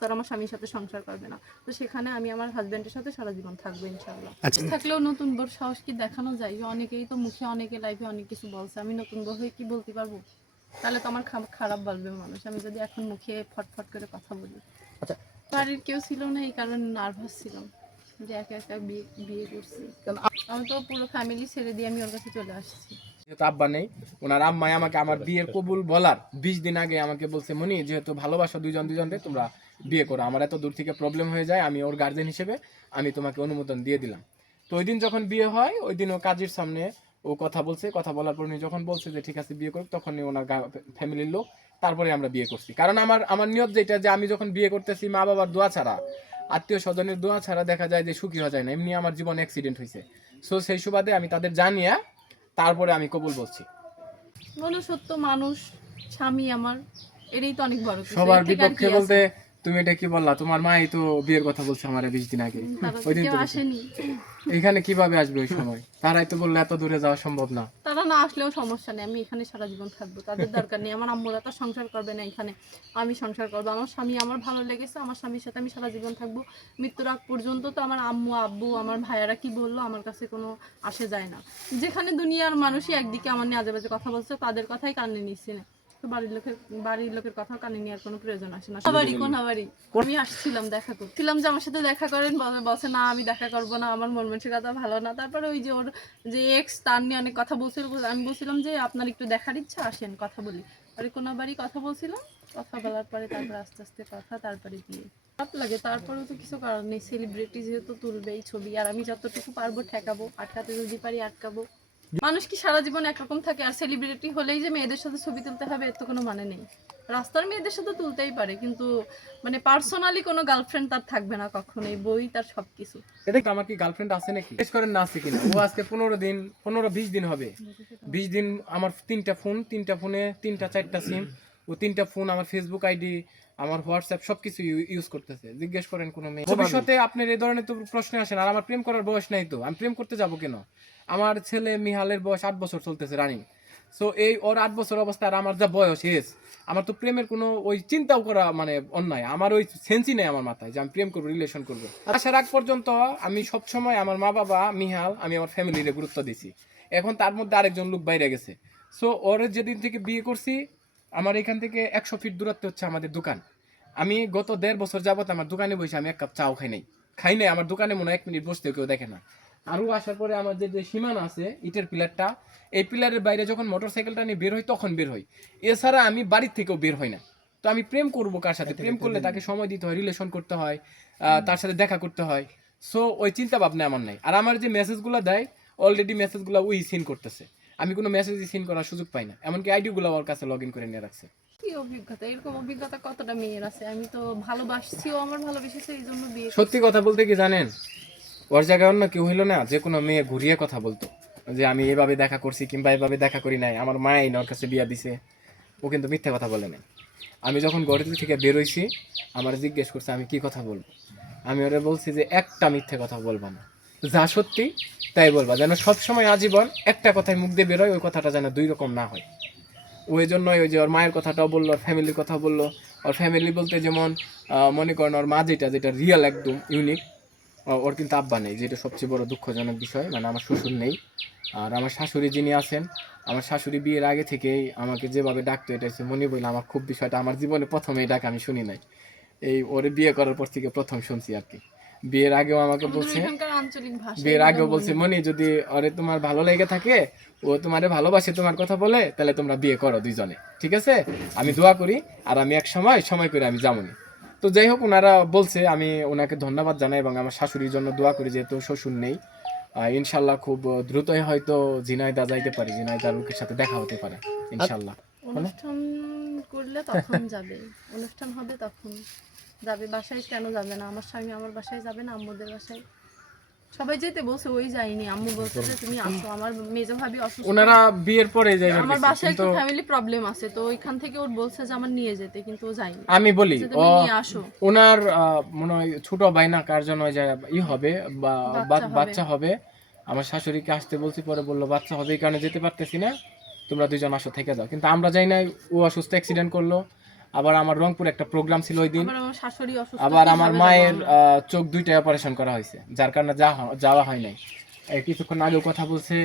তোর আমার স্বামীর সাথে সংসার করবে না। তো সেখানে আমি আমার হাজবেন্ডের সাথে সারা জীবন থাকব ইনশাল্লাহ আচ্ছা। থাকলেও নতুন বউর সাহস কি দেখানো যায়? অনেকেই তো মুখে অনেকে লাইফে অনেক কিছু বলছে। আমি নতুন বউ হয়ে কি বলতে পারব? তাহলে তো আমার খারাপ বলবে মানুষ। আমি যদি এখন মুখে ফটফট করে কথা বলি। আচ্ছা। বাড়ির কেউ ছিল না এই কারণে নার্ভাস ছিলাম যে একা একা বিয়ে বিয়ে করছি। আমি তো পুরো ফ্যামিলি ছেড়ে দিয়ে আমি ওর কাছে চলে আসছি। যেহেতু আব্বা নেই, ওনার আম্মাই আমাকে আমার বিয়ের কবুল বলার বিশ দিন আগে আমাকে বলছে, মনি, যেহেতু ভালোবাসো দুইজন দুজনকে তোমরা বিয়ে করো। আমার এত দূর থেকে প্রবলেম হয়ে যায়, আমি ওর গার্জেন হিসেবে আমি তোমাকে অনুমোদন দিয়ে দিলাম। তো ওই দিন যখন বিয়ে হয়, ওই দিন ও কাজের সামনে ও কথা বলছে, কথা বলার পর উনি যখন বলছে যে, ঠিক আছে, বিয়ে করুক, তখনই ওনার ফ্যামিলির লোক তারপরে আমরা বিয়ে করছি। কারণ আমার আমার নিয়ত যেটা যে, আমি যখন বিয়ে করতেছি মা বাবার দোয়া ছাড়া আত্মীয় স্বজনের দোয়া ছাড়া দেখা যায় যে, সুখী হওয়া যায় না। এমনি আমার জীবন অ্যাক্সিডেন্ট হয়েছে সো সেই সুবাদে আমি তাদের জানিয়ে তারপরে আমি কবুল বলছি। মনুষ্যত্ব মানুষ স্বামী আমার এটাই তো অনেক বড় সবার বিপক্ষে বলতে তুমি এটা কি বললা? তোমার মাই তো বিয়ের কথা বলছে আমার বিশ দিন আগে। ওই দিন তো এখানে কীভাবে আসবে ওই সময়? তারাই তো বললে এত দূরে যাওয়া সম্ভব না। তারা না আসলেও সমস্যা নেই আমি এখানে সারা জীবন থাকব তাদের দরকার নেই। আমার আম্মুরা তো সংসার করবে না এখানে আমি সংসার করব। আমার স্বামী আমার ভালো লেগেছে আমার স্বামীর সাথে আমি সারা জীবন থাকব। মৃত্যুর আগ পর্যন্ত তো আমার আম্মু আব্বু আমার ভাইয়ারা কি বলল আমার কাছে কোনো আসে যায় না। যেখানে দুনিয়ার মানুষই একদিকে আমার নিয়ে আজে বাজে কথা বলছে তাদের কথাই কানে নিচ্ছি না। তো বাড়ির লোকের বাড়ির লোকের কথা কানে নেওয়ার কোনো প্রয়োজন আসে না। কোন আমি আসছিলাম দেখা করছিলাম যে আমার সাথে দেখা করেন বলছে না আমি দেখা করব না আমার মন মানসিকতা ভালো না। তারপরে ওই যে ওর যে এক্স তার নিয়ে অনেক কথা বলছিল। আমি বলছিলাম যে আপনার একটু দেখার ইচ্ছা আসেন কথা বলি। পরে কোনো বাড়ি কথা বলছিলাম। কথা বলার পরে তারপরে আস্তে আস্তে কথা তারপরে বিয়ে। খারাপ লাগে তারপরেও তো কিছু কারণ নেই। সেলিব্রিটি যেহেতু তুলবে এই ছবি আর আমি যতটুকু পারব ঠেকাবো আটকাতে যদি পারি আটকাবো। মানুষ কি সারা জীবন একরকম থাকে? আর সেলিব্রিটি হলেই যে মেয়েদের সাথে ছবি তুলতে হবে, এর তো কোনো মানে নেই। রাস্তার মেয়েদের সাথে তুলতেই পারে, কিন্তু মানে পার্সোনালি কোনো গার্লফ্রেন্ড তার থাকবে না কখনোই, বই তার সবকিছু। এটা কি আমার কি গার্লফ্রেন্ড আছে নাকি? শেষ করেন না আছে কিনা? ও আজকে পনেরো দিন, পনেরো বিশ দিন হবে। বিশ দিন আমার তিনটা ফোন তিনটা ফোনে তিনটা, চারটা সিম ও তিনটা ফোন আমার ফেসবুক আইডি আমার হোয়াটসঅ্যাপ সবকিছু ইউজ করতেছে। জিজ্ঞেস করেন কোনো মেয়ে। ভবিষ্যতে আপনার এই ধরনের তো প্রশ্ন আসেন আর আমার প্রেম করার বয়স নাই তো। আমি প্রেম করতে যাব কেন? আমার ছেলে মিহালের বয়স আট বছর চলতেছে রানিং সো এই ওর আট বছর অবস্থা আর আমার যা বয়স এস আমার তো প্রেমের কোনো ওই চিন্তাও করা মানে অন্যায়। আমার ওই সেন্সই নেই আমার মাথায় যে আমি প্রেম করব রিলেশন করব। আসার আগ পর্যন্ত আমি সবসময় আমার মা বাবা মিহাল আমি আমার ফ্যামিলিরে গুরুত্ব দিছি এখন তার মধ্যে আরেকজন লোক বাইরে গেছে। সো ওর যেদিন থেকে বিয়ে করছি আমার এখান থেকে একশো ফিট দূরত্বে হচ্ছে আমাদের দোকান। আমি গত দেড় বছর যাবত আমার দোকানে বসে আমি এক কাপ চাও খাই নাই। খাই নাই আমার দোকানে মনে হয় এক মিনিট বসতেও কেউ দেখে না। আরও আসার পরে আমার যে সীমানা আছে ইটের পিলারটা এই পিলারের বাইরে যখন মোটর সাইকেলটা নিয়ে বের হই তখন বের হই। এছাড়া আমি বাড়ির থেকেও বের হই না। তো আমি প্রেম করব কার সাথে? প্রেম করলে তাকে সময় দিতে হয় রিলেশন করতে হয় তার সাথে দেখা করতে হয়। সো ওই চিন্তা ভাবনা আমার নাই। আর আমার যে মেসেজগুলো দেয় অলরেডি মেসেজগুলো ওই সিন করতেছে। আমি কোনো মেসেজই সিন করার সুযোগ পাই না। এমনকি আইডিগুলো ওর কাছে লগ ইন করে নিয়ে রাখছে। কি অভিজ্ঞতা? এরকম অভিজ্ঞতা কতটা মেয়ের আছে? আমি তো ভালোবাসছিও আমার ভালোবেসেছে এই জন্য বিয়ে সত্যি কথা বলতে কি জানেন? ওর জায়গায় অন্য কেউ হইল না যে কোনো মেয়ে ঘুরিয়ে কথা বলতো। যে আমি এভাবে দেখা করছি কিংবা এভাবে দেখা করি নাই আমার মাই না ওর কাছে বিয়া দিছে। ও কিন্তু মিথ্যা কথা বলে নাই। আমি যখন ঘর থেকে বেরোইছি আমার জিজ্ঞেস করছে আমি কি কথা বলব? আমি ওরা বলছি যে একটা মিথ্যে কথা বলবা না। যা সত্যি, তাই বলবা যেন সবসময় আজীবন একটা কথায় মুখ দিয়ে বেরোয়, ওই কথাটা যেন দুই রকম না হয়। ওই জন্যই ওই যে ওর মায়ের কথাটাও বলল, ওর ফ্যামিলির কথা বলল। ওর ফ্যামিলি বলতে যেমন মনে করেন ওর মা যেটা যেটা রিয়েল একদম ইউনিক ওর কিন্তু আব্বা নেই, যেটা সবচেয়ে বড় দুঃখজনক বিষয়। মানে আমার শ্বশুর নেই, আর আমার শাশুড়ি যিনি আছেন, আমার শাশুড়ি বিয়ের আগে থেকেই আমাকে যেভাবে ডাকতো, এটা হচ্ছে মনে বললে আমার খুব বিষয়টা, আমার জীবনে প্রথম এই ডাক আমি শুনি নাই। এই ওরে বিয়ে করার পর থেকে প্রথম শুনছি আর কি। বিয়ের আগেও আমাকে বলছে বিয়ের আগেও বলছে মনি যদি ওরে তোমার ভালো লেগে থাকে ও তোমারে ভালোবাসে তোমার কথা বলে তাহলে তোমরা বিয়ে করো দুইজনে ঠিক আছে? আমি দোয়া করি আর আমি এক সময় সময় করে আমি যাবনি তো যাই হোক ওনারা বলছে আমি ওনাকে ধন্যবাদ জানাই এবং আমার শাশুড়ির জন্য দোয়া করি যেহেতু শ্বশুর নেই। ইনশাল্লাহ খুব দ্রুতই হয়তো ঝিনাইদা যাইতে পারি ঝিনাইদার লোকের সাথে দেখা হতে পারে ইনশাল্লাহ। অনুষ্ঠান করলে তখন যাবে অনুষ্ঠান হবে তখন। যাবে বাসায় কেন যাবে না? আমার স্বামী আমার বাসায় যাবে না আম্মুদের বাসায়? সবাই যেতে বলছে ওই যাইনি আম্মু বলছে যে তুমি আসো আমার মেজো ভাবি অসুস্থ। ওনারা বিয়ের পরে যাইবার আমার বাসায় একটু ফ্যামিলি প্রবলেম আছে তো ওইখান থেকে ওর বলছে যে আমার নিয়ে যেতে কিন্তু ও যায়নি। আমি বলি ও তুমি নিয়ে আসো। ওনার মনে হয় ছোট ভাই না কার জন্য যে ই হবে বা বাচ্চা হবে। বাচ্চা হবে। আমার শাশুড়িকে আসতে বলছি পরে বলল বাচ্চা হবে এই কারণে যেতে পারতেছি না। তোমরা দুজন আসো থেকে যাও। কিন্তু আমরা যাই নাই ও অসুস্থ অ্যাক্সিডেন্ট করল। আবার আমার রংপুর একটা প্রোগ্রাম ছিল ওই দিন। আবার আমার মায়ের চোখ দুইটা অপারেশন করা হয়েছে যার কারণে যাওয়া হয় নাই। কিছুক্ষণ আগেও কথা বলছে